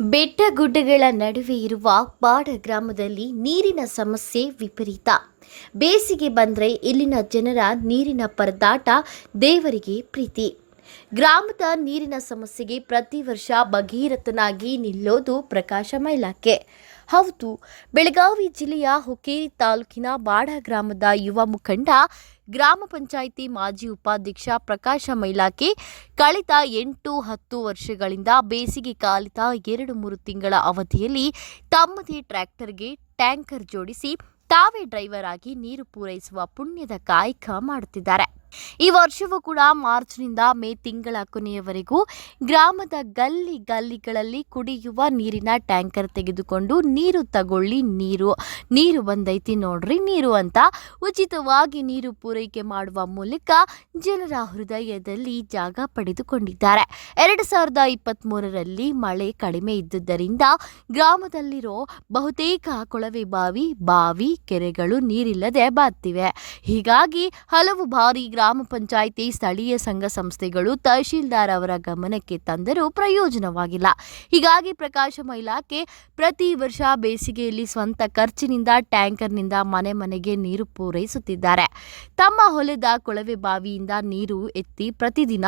ಬೆಟ್ಟ ಗುಡ್ಡಗಳ ನಡುವೆ ಇರುವ ಬಾಡ ಗ್ರಾಮದಲ್ಲಿ ನೀರಿನ ಸಮಸ್ಯೆ ವಿಪರೀತ. ಬೇಸಿಗೆ ಬಂದರೆ ಇಲ್ಲಿನ ಜನರ ನೀರಿನ ಪರದಾಟ ದೇವರಿಗೆ ಪ್ರೀತಿ. ಗ್ರಾಮದ ನೀರಿನ ಸಮಸ್ಯೆಗೆ ಪ್ರತಿ ವರ್ಷ ಭಗೀರಥನಾಗಿ ನಿಲ್ಲೋದು ಪ್ರಕಾಶ ಇಲಾಖೆ ಹೌದು, ಬೆಳಗಾವಿ ಜಿಲ್ಲೆಯ ಹುಕ್ಕೇರಿ ತಾಲೂಕಿನ ಬಾಡ ಗ್ರಾಮದ ಯುವ ಮುಖಂಡ ಗ್ರಾಮ ಪಂಚಾಯಿತಿ ಮಾಜಿ ಉಪಾಧ್ಯಕ್ಷ ಪ್ರಕಾಶ ಮೈಲಾಕೆ ಕಳೆದ ಎಂಟು ಹತ್ತು ವರ್ಷಗಳಿಂದ ಬೇಸಿಗೆ ಕಾಲಿತ ಎರಡು ಮೂರು ತಿಂಗಳ ಅವಧಿಯಲ್ಲಿ ತಮ್ಮದೇ ಟ್ರ್ಯಾಕ್ಟರ್ಗೆ ಟ್ಯಾಂಕರ್ ಜೋಡಿಸಿ ತಾವೇ ಡ್ರೈವರ್ ಆಗಿ ನೀರು ಪೂರೈಸುವ ಪುಣ್ಯದ ಕಾಯಕ ಮಾಡುತ್ತಿದ್ದಾರೆ. ಈ ವರ್ಷವೂ ಕೂಡ ಮಾರ್ಚ್ನಿಂದ ಮೇ ತಿಂಗಳ ಕೊನೆಯವರೆಗೂ ಗ್ರಾಮದ ಗಲ್ಲಿ ಗಲ್ಲಿಗಳಲ್ಲಿ ಕುಡಿಯುವ ನೀರಿನ ಟ್ಯಾಂಕರ್ ತೆಗೆದುಕೊಂಡು ನೀರು ತಗೊಳ್ಳಿ, ನೀರು ನೀರು ಬಂದೈತಿ ನೋಡ್ರಿ, ನೀರು ಅಂತ ಉಚಿತವಾಗಿ ನೀರು ಪೂರೈಕೆ ಮಾಡುವ ಮೂಲಕ ಜನರ ಹೃದಯದಲ್ಲಿ ಜಾಗ ಪಡೆದುಕೊಂಡಿದ್ದಾರೆ. ಎರಡು ಸಾವಿರದ ಇಪ್ಪತ್ತ್ಮೂರರಲ್ಲಿ ಮಳೆ ಕಡಿಮೆ ಇದ್ದುದರಿಂದ ಗ್ರಾಮದಲ್ಲಿರೋ ಬಹುತೇಕ ಕೊಳವೆ ಬಾವಿ ಬಾವಿ, ಕೆರೆಗಳು ನೀರಿಲ್ಲದೆ ಬಾತ್ತಿವೆ ಹೀಗಾಗಿ ಹಲವು ಬಾರಿ ಗ್ರಾಮ ಪಂಚಾಯಿತಿ ಸ್ಥಳೀಯ ಸಂಘ ಸಂಸ್ಥೆಗಳು ತಹಶೀಲ್ದಾರ್ ಅವರ ಗಮನಕ್ಕೆ ತಂದರೂ ಪ್ರಯೋಜನವಾಗಿಲ್ಲ. ಹೀಗಾಗಿ ಪ್ರಕಾಶಮ ಇಲಾಖೆ ಪ್ರತಿ ವರ್ಷ ಬೇಸಿಗೆಯಲ್ಲಿ ಸ್ವಂತ ಖರ್ಚಿನಿಂದ, ಟ್ಯಾಂಕರ್ನಿಂದ ಮನೆ ಮನೆಗೆ ನೀರು ಪೂರೈಸುತ್ತಿದ್ದಾರೆ. ತಮ್ಮ ಹೊಲದ ಕೊಳವೆ ಬಾವಿಯಿಂದ ನೀರು ಎತ್ತಿ ಪ್ರತಿದಿನ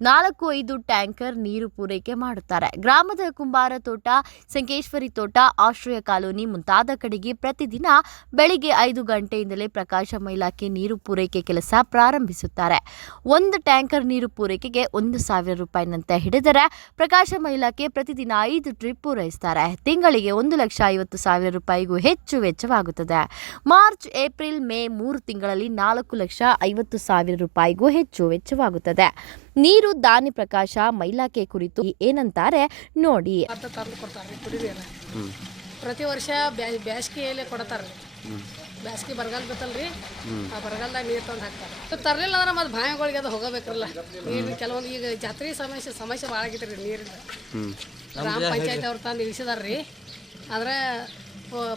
ನಾಲ್ಕು ಐದು ಟ್ಯಾಂಕರ್ ನೀರು ಪೂರೈಕೆ ಮಾಡುತ್ತಾರೆ. ಗ್ರಾಮದ ಕುಂಬಾರ ತೋಟ, ಸಂಕೇಶ್ವರಿ ತೋಟ, ಆಶ್ರಯ ಕಾಲೋನಿ ಮುಂತಾದ ಕಡೆಗೆ ಪ್ರತಿದಿನ ಬೆಳಿಗ್ಗೆ ಐದು ಗಂಟೆಯಿಂದಲೇ ಪ್ರಕಾಶ ಇಲಾಖೆ ನೀರು ಪೂರೈಕೆ ಕೆಲಸ ಪ್ರಾರಂಭಿಸುತ್ತಾರೆ. ಒಂದು ಟ್ಯಾಂಕರ್ ನೀರು ಪೂರೈಕೆಗೆ ಒಂದು ಸಾವಿರ ರೂಪಾಯಿನಂತೆ ಹಿಡಿದರೆ ಪ್ರಕಾಶ ಇಲಾಖೆ ಪ್ರತಿದಿನ ಐದು ಟ್ರಿಪ್ ಪೂರೈಸ್ತಾರೆ. ತಿಂಗಳಿಗೆ ಒಂದು ಲಕ್ಷ ಐವತ್ತು ಸಾವಿರ ರೂಪಾಯಿಗೂ ಹೆಚ್ಚು ವೆಚ್ಚವಾಗುತ್ತದೆ. ಮಾರ್ಚ್, ಏಪ್ರಿಲ್, ಮೇ ಮೂರು ತಿಂಗಳಲ್ಲಿ ನಾಲ್ಕು ಲಕ್ಷ ಐವತ್ತು ಸಾವಿರ ರೂಪಾಯಿಗೂ ಹೆಚ್ಚು ವೆಚ್ಚವಾಗುತ್ತದೆ. ನೀರು ದಾನಿ ಪ್ರಕಾಶ ಮೈಲಾಕೆ ಕುರಿತು ಏನಂತಾರೆ ನೋಡಿ. ಪ್ರತಿ ವರ್ಷ ಬ್ಯಾಸಿಗೆಯಲ್ಲಿ ಕೊಡ್ತಾರೆ ರೀ ಬ್ಯಾಸ್ಗೆ ಬರಗಾಲ ಬಿತ್ತಲ್ರಿ ಆ ಬರಗಾಲದಾಗ ನೀರು ತಂದು ಹಾಕ್ತಾರೆ. ತರಲಿಲ್ಲ ಅಂದ್ರೆ ಮತ್ತೆ ಬಾವಿಗಳಿಗೆ ಅದು ಹೋಗಬೇಕಲ್ಲ ನೀರು ಕೆಲವೊಂದು ಈಗ ಜಾತ್ರೆ ಸಮಸ್ಯೆ ಸಮಸ್ಯೆ ಭಾಳ ಆಗೈತೆ ರೀ ನೀರಿಂದ ಗ್ರಾಮ ಪಂಚಾಯತ್ ಅವ್ರು ತಂದು ಇಳಿಸಿದಾರ್ರಿ. ಆದ್ರೆ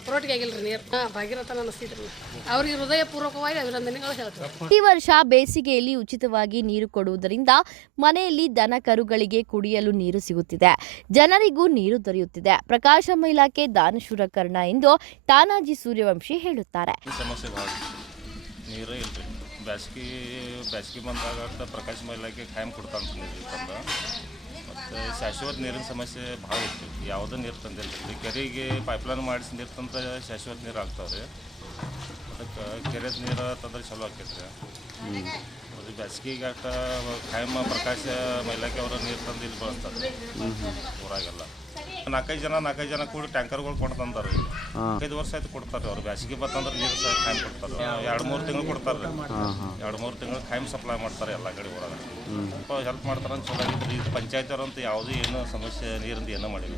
ಪುರೋಟಿಗೆ ನೀರು. ಹಾಂ ಭಾಗೀರಥನ ಅನ್ನಿಸ್ತೈತೆ ರೀ ಅವ್ರಿಗೆ ಹೃದಯಪೂರ್ವಕವಾಗಿ ಅಭಿನಂದನೆಗಳು ಹೇಳ್ತಾರೆ ಈ ವರ್ಷ ಬೇಸಿಗೆಯಲ್ಲಿ ಉಚಿತವಾಗಿ ನೀರು ಕೊಡುವುದರಿಂದ ಮನೆಯಲ್ಲಿ ದನ ಕರುಗಳಿಗೆ ಕುಡಿಯಲು ನೀರು ಸಿಗುತ್ತಿದೆ. ಜನರಿಗೂ ನೀರು ದೊರೆಯುತ್ತಿದೆ. ಪ್ರಕಾಶಮ ಇಲಾಖೆ ದಾನಶೂರ ಕರ್ಣ ಎಂದು ತಾನಾಜಿ ಸೂರ್ಯವಂಶಿ ಹೇಳುತ್ತಾರೆ. ಸಮಸ್ಯೆ ಭಾಳ ನೀರು ಇಲ್ರಿ ಬ್ಯಾಸ್ಗಿ ಬ್ಯಾಸ್ಗಿ ಬಂದಾಗ ಅಷ್ಟ ಪ್ರಕಾಶ ಇಲಾಖೆ ಖಾಯಂ ಕೊಡ್ತಾನೆ ಶಾಶ್ವತ ನೀರಿನ ಸಮಸ್ಯೆ ಭಾಳ ಇತ್ತು. ಯಾವುದೂ ನೀರು ತಂದಿಲ್ಲ. ಈ ಕೆರೆಗೆ ಪೈಪ್ಲೈನ್ ಮಾಡಿಸಿ ನೀರು ತಂದ್ರೆ ಶಾಶ್ವತ ನೀರು ಆಗ್ತಾವೆ ರೀ ಅದಕ್ಕೆ ಕೆರೆದ ನೀರು ತಂದ್ರೆ ಚಲೋ ಆಕೈತೆ ರೀ ಅದು ಬ್ಯಾಸ್ಗಿಗೆ ಆಗ್ತಾ ಖಾಯಂ ಪ್ರಕಾಶ ಮೈಲಾಕೆ ಅವರು ನೀರು ತಂದು ಇಲ್ಲಿ ಬಳಸ್ತಾರೆ. ಊರಾಗೆಲ್ಲ. ನಾಲ್ಕೈದು ಜನ ನಾಲ್ಕೈದು ಜನ ಕೂಡ ಟ್ಯಾಂಕರ್ಗಳು ಕೊಡ್ತಂದ್ರೆ ತಂದಾರೆ ಐದು ವರ್ಷ ಆಯ್ತು ಕೊಡ್ತಾರೆ ಅವ್ರು. ಬ್ಯಾಸಿಗೆ ಬತ್ತಂದ್ರೆ ನೀರು ಸಹ ಖಾಯಂ ಕೊಡ್ತಾರೆ. ಎರಡು ಮೂರು ತಿಂಗಳು ಕೊಡ್ತಾರೆ. ಎರಡು ಮೂರು ತಿಂಗಳು ಖಾಯಂ ಸಪ್ಲೈ ಮಾಡ್ತಾರೆ ಎಲ್ಲ ಕಡೆ ಒಳಗೆ. ಸ್ವಲ್ಪ ಹೆಲ್ಪ್ ಮಾಡ್ತಾರೆ ಅಂತ ಚಲೋ ಪಂಚಾಯತ್ ಅವ್ರಂತೂ ಯಾವುದೂ ಏನು ಸಮಸ್ಯೆ ನೀರಿಂದ ಏನೂ ಮಾಡಿಲ್ಲ.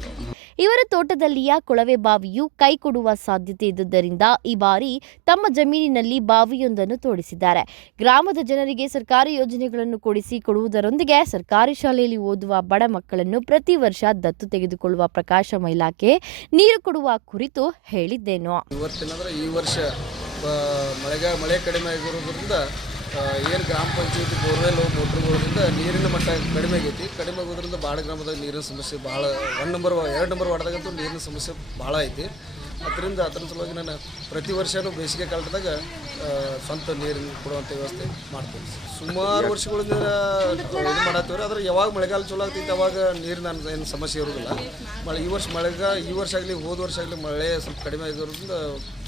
ಇವರ ತೋಟದಲ್ಲಿಯ ಕೊಳವೆ ಬಾವಿಯು ಕೈ ಕೊಡುವ ಸಾಧ್ಯತೆ ಇದ್ದುದರಿಂದ ಈ ಬಾರಿ ತಮ್ಮ ಜಮೀನಿನಲ್ಲಿ ಬಾವಿಯೊಂದನ್ನು ತೋಡಿಸಿದ್ದಾರೆ. ಗ್ರಾಮದ ಜನರಿಗೆ ಸರ್ಕಾರಿ ಯೋಜನೆಗಳನ್ನು ಕೊಡಿಸಿ ಕೊಡುವುದರೊಂದಿಗೆ ಸರ್ಕಾರಿ ಶಾಲೆಯಲ್ಲಿ ಓದುವ ಬಡ ಮಕ್ಕಳನ್ನು ಪ್ರತಿ ವರ್ಷ ದತ್ತು ತೆಗೆದುಕೊಳ್ಳುವ ಪ್ರಕಾಶಮ ಇಲಾಖೆ ನೀರು ಕೊಡುವ ಕುರಿತು ಹೇಳಿದ್ದೇನು. ಈ ವರ್ಷ ಮಳೆ ಕಡಿಮೆ ಆಗಿರೋದ್ರಿಂದ ಏನು ಗ್ರಾಮ ಪಂಚಾಯತಿ ಬೋರ್ವೆಲ್ ಮೋಟ್ರ್ಗಳಿಂದ ನೀರಿನ ಮಟ್ಟ ಕಡಿಮೆ ಆಗೈತಿ. ಕಡಿಮೆ ಆಗೋದ್ರಿಂದ ಭಾಳ ಗ್ರಾಮದಾಗ ನೀರಿನ ಸಮಸ್ಯೆ ಭಾಳ ಒನ್ ನಂಬರ್ ಎರಡು ನಂಬರ್ ವಾರ್ಡ್ದಾಗಂತೂ ನೀರಿನ ಸಮಸ್ಯೆ ಭಾಳ ಐತಿ. ಅದರಿಂದ ಅದ್ರ ಸಲುವಾಗಿ ನಾನು ಪ್ರತಿ ವರ್ಷವೂ ಬೇಸಿಗೆ ಕಾಲದಾಗ ಸ್ವಂತ ನೀರಿನ ಕೊಡುವಂಥ ವ್ಯವಸ್ಥೆ ಮಾಡ್ತೀವಿ ಸುಮಾರು ವರ್ಷಗಳಿಂದ ಇದು ಮಾಡತ್ತೀವ್ರಿ. ಆದ್ರೆ ಯಾವಾಗ ಮಳೆಗಾಲ ಚಲೋ ಆಗ್ತೈತೆ, ಅವಾಗ ನೀರಿನ ಏನು ಸಮಸ್ಯೆ ಇರೋದಿಲ್ಲ. ಮಳೆ, ಈ ವರ್ಷ ಮಳೆಗಾಲ ಈ ವರ್ಷ ಆಗಲಿ ಹೋದ ವರ್ಷ ಆಗಲಿ ಮಳೆ ಸ್ವಲ್ಪ ಕಡಿಮೆ ಆಗಿರೋದ್ರಿಂದ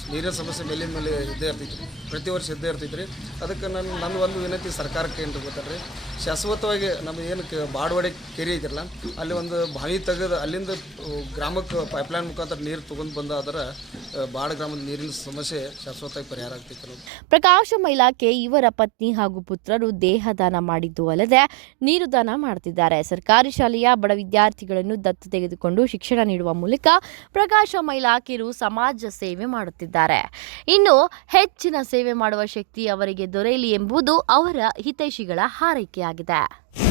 ನೀರಿನ ಸಮಸ್ಯೆ ಮೇಲಿನ ಮೇಲೆ ಇದ್ದೇ ಇರ್ತೈತಿ ರೀ ಪ್ರತಿ ವರ್ಷ ಇದ್ದೇ ಇರ್ತೈತಿ ರೀ. ಅದಕ್ಕೆ ನಾನು ನನ್ನ ಒಂದು ವಿನಂತಿ ಸರ್ಕಾರಕ್ಕೆ ಏನು ಗೊತ್ತಾರೆ ಶಾಶ್ವತವಾಗಿ ನಮ್ಮ ಏನು ಬಾಡವಾಡಿ ಕೆರೆ ಐತಿರಲ್ಲ ಅಲ್ಲಿ ಒಂದು ಬಾವಿ ತೆಗೆದು ಅಲ್ಲಿಂದ ಗ್ರಾಮಕ್ಕೆ ಪೈಪ್ಲೈನ್ ಮುಖಾಂತರ ನೀರು ತೊಗೊಂಡು ಬಂದಾದ್ರೆ ಬಾಡ ಗ್ರಾಮದ ನೀರಿನ ಸಮಸ್ಯೆ ಶಾಶ್ವತವಾಗಿ ಪರಿಹಾರ ಪ್ರಕಾಶಮ ಇಲಾಖೆ ಇವರ ಪತ್ನಿ ಹಾಗೂ ಪುತ್ರರು ದೇಹದಾನ ಮಾಡಿದ್ದು ಅಲ್ಲದೆ ನೀರು ದಾನ ಮಾಡುತ್ತಿದ್ದಾರೆ ಸರ್ಕಾರಿ ಶಾಲೆಯ ಬಡ ವಿದ್ಯಾರ್ಥಿಗಳನ್ನು ದತ್ತು ತೆಗೆದುಕೊಂಡು ಶಿಕ್ಷಣ ನೀಡುವ ಮೂಲಕ ಪ್ರಕಾಶ ಇಲಾಖೆಯರು ಸಮಾಜ ಸೇವೆ ಮಾಡುತ್ತಿದ್ದಾರೆ. ಇನ್ನು ಹೆಚ್ಚಿನ ಸೇವೆ ಮಾಡುವ ಶಕ್ತಿ ಅವರಿಗೆ ದೊರೆಯಲಿ ಎಂಬುದು ಅವರ ಹಿತೈಷಿಗಳ ಹಾರೈಕೆಯಾಗಿದೆ.